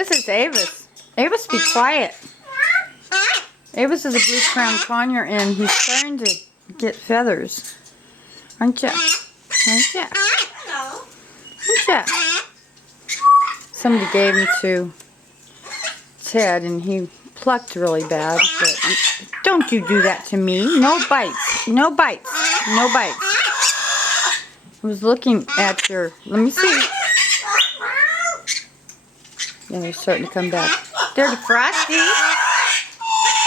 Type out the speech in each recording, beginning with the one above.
This is Avis. Avis, be quiet. Avis is a blue-crowned conure, and he's starting to get feathers. Aren't ya? Aren't ya? Aren't ya? Somebody gave him to Ted, and he plucked really bad. But don't you do that to me. No bites. No bites. No bites. I was looking at your... Let me see. Yeah, they're starting to come back. There's Frosty.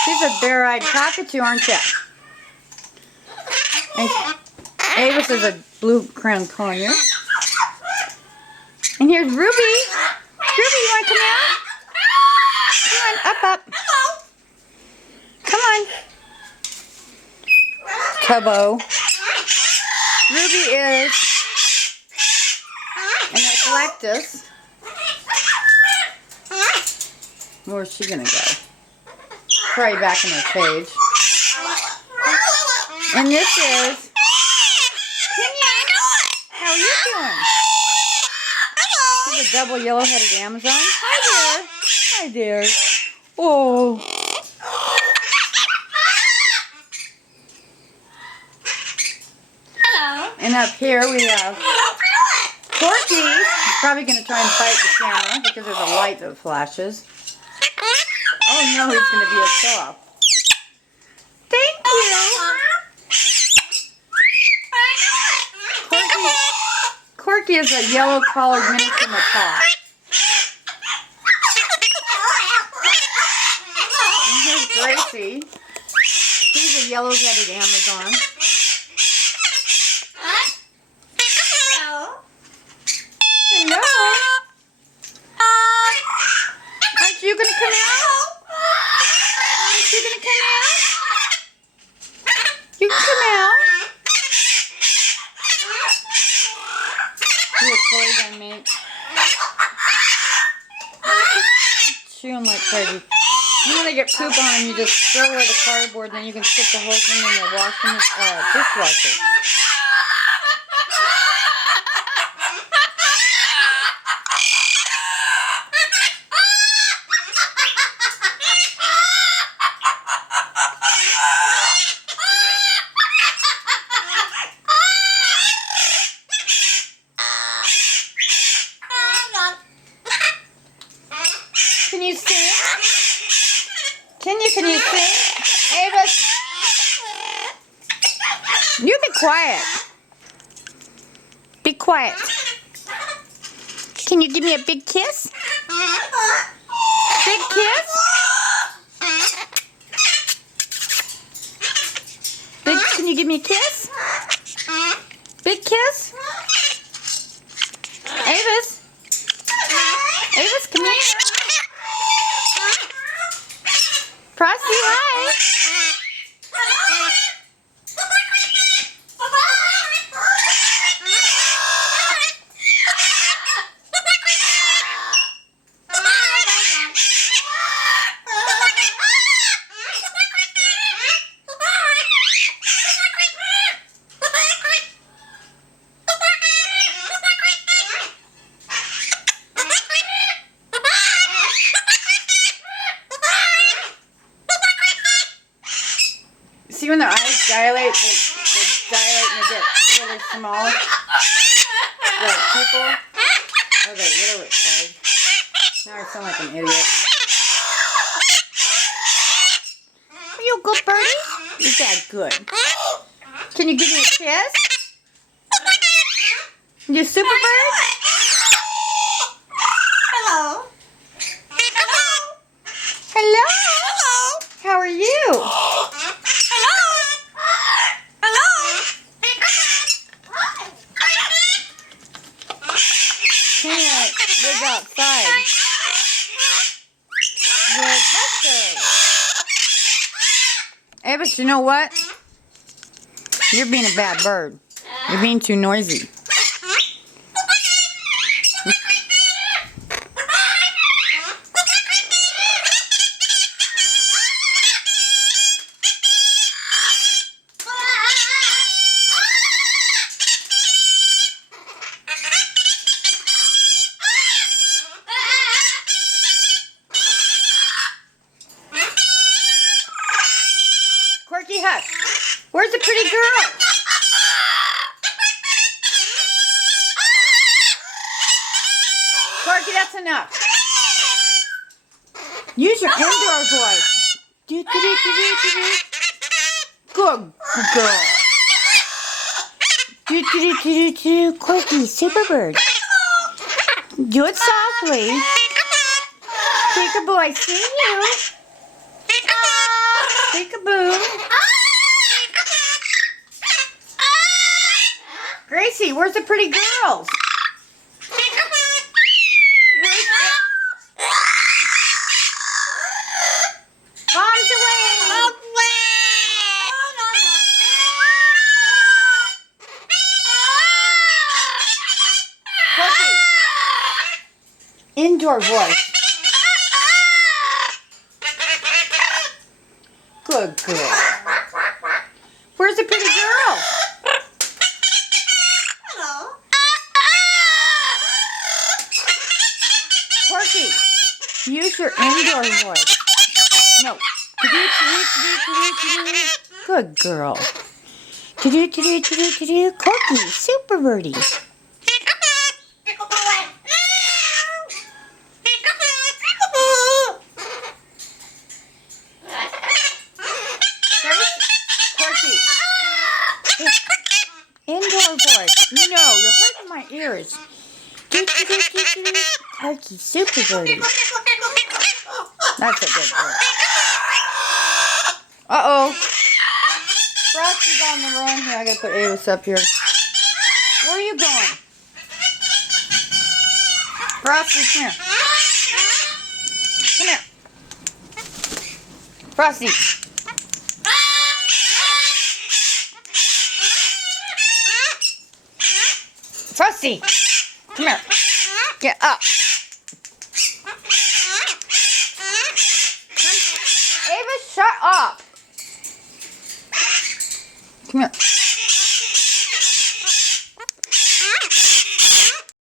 She's a bare-eyed cockatoo, aren't you? And Avis is a blue-crowned conure. And here's Ruby. Ruby, you want to come out? Come on, up, up. Come on. Tubbo. Ruby is an eclectus. Where's she gonna go? Probably back in her cage. And this is Kenya. How are you doing? She's a double yellow-headed Amazon. Hi there. Hi there. Oh. Hello. And up here we have Corky. He's probably going to try and bite the camera because there's a light that flashes. Oh no, he's going to be a show-off. Thank you. Corky is a yellow-collared miniature macaw. And here's Gracie. She's a yellow-headed Amazon. Hello. Aren't you going to come out? Aren't you going to come out? You can come out. Little toys I make. Chewing like crazy. You want to get poop on them, you just throw away the cardboard, and then you can stick the whole thing in the washing dishwasher. Can you sing? Can you sing? Avis, you be quiet. Be quiet. Can you give me a big kiss? Big kiss? Can you give me a kiss? Big kiss? Avis? Avis, come here. Frosty, hi. See when their eyes dilate, they dilate and they get really small? The pupil? Or whatever it's called. Now I sound like an idiot. Are you a good birdie? Is that good? Can you give me a kiss? You a super bird? Hello. Hello? How are you? Can't live outside. Hey, but you know what? You're being a bad bird. You're being too noisy. girl. Corky, that's enough. Use your indoor voice. Do, do, do, do, do, do. Good girl. Do, do, do, do, do, do. Corky, Superbird. Do it softly. Peekaboo, I see you. Peekaboo. Gracie, where's the pretty girls? Mom's away. Corky. Indoor voice. Good girl. Where's the pretty girl? Corky, use your indoor voice. No. Good girl. Corky, super birdie. Corky. Indoor voice. No, you're hurting my ears. Corky, super birdie. That's a good girl. Uh-oh. Frosty's on the run. Here, I gotta put Avis up here. Where are you going? Frosty, come here. Come here. Frosty. Frosty. Come here. Get up. Avis, shut up. Come here.